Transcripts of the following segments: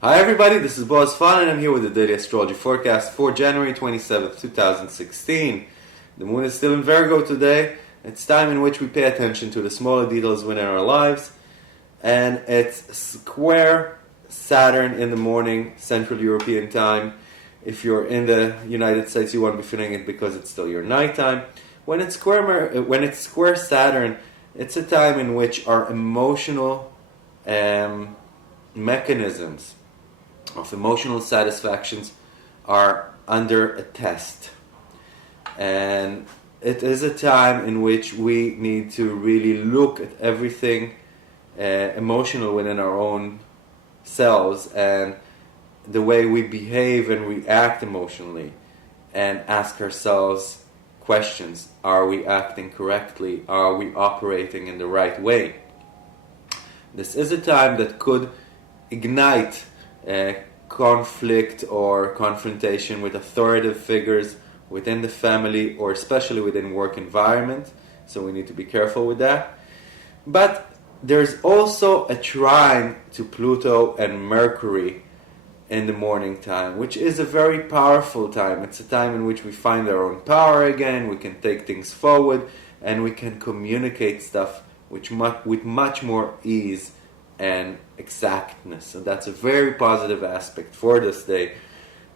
Hi everybody, this is Bועז and I'm here with the daily astrology forecast for January 27th, 2016. The moon is still in Virgo today. It's time in which we pay attention to the smaller details within our lives. And it's square Saturn in the morning, Central European time. If you're in the United States, you won't be feeling it because it's still your nighttime. When it's square Saturn, it's a time in which our emotional mechanisms of emotional satisfactions are under a test. And it is a time in which we need to really look at everything emotional within our own selves and the way we behave and react emotionally, and ask ourselves questions. Are we acting correctly? Are we operating in the right way? This is a time that could ignite conflict or confrontation with authoritative figures within the family or especially within work environment, so we need to be careful with that. But there's also a trine to Pluto and Mercury in the morning time, which is a very powerful time. It's a time in which we find our own power again, we can take things forward, and we can communicate stuff with much more ease and exactness. So that's a very positive aspect for this day.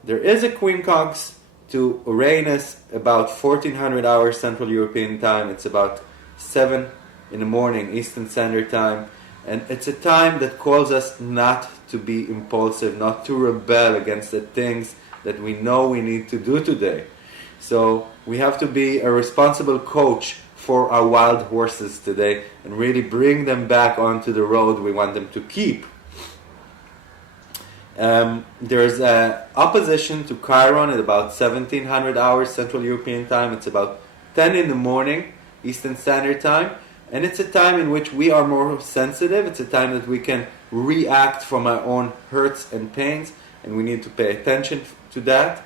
There is a quincunx to Uranus about 1400 hours Central European time. It's about 7 in the morning Eastern Standard Time, and it's a time that calls us not to be impulsive, not to rebel against the things that we know we need to do today. So we have to be a responsible coach for our wild horses today and really bring them back onto the road we want them to keep. There's an opposition to Chiron at about 1700 hours Central European time. It's about 10 in the morning Eastern Standard Time, and it's a time in which we are more sensitive. It's a time that we can react from our own hurts and pains, and we need to pay attention to that.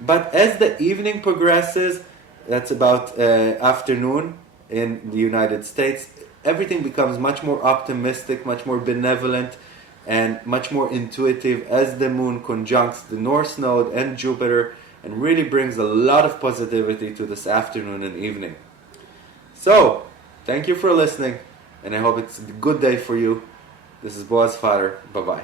But as the evening progresses, that's about afternoon in the United States, everything becomes much more optimistic, much more benevolent, and much more intuitive as the moon conjuncts the North Node and Jupiter, and really brings a lot of positivity to this afternoon and evening. So, thank you for listening, and I hope it's a good day for you. This is Bועז. Bye-bye.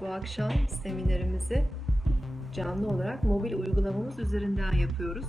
Bu akşam seminerimizi canlı olarak mobil uygulamamız üzerinden yapıyoruz.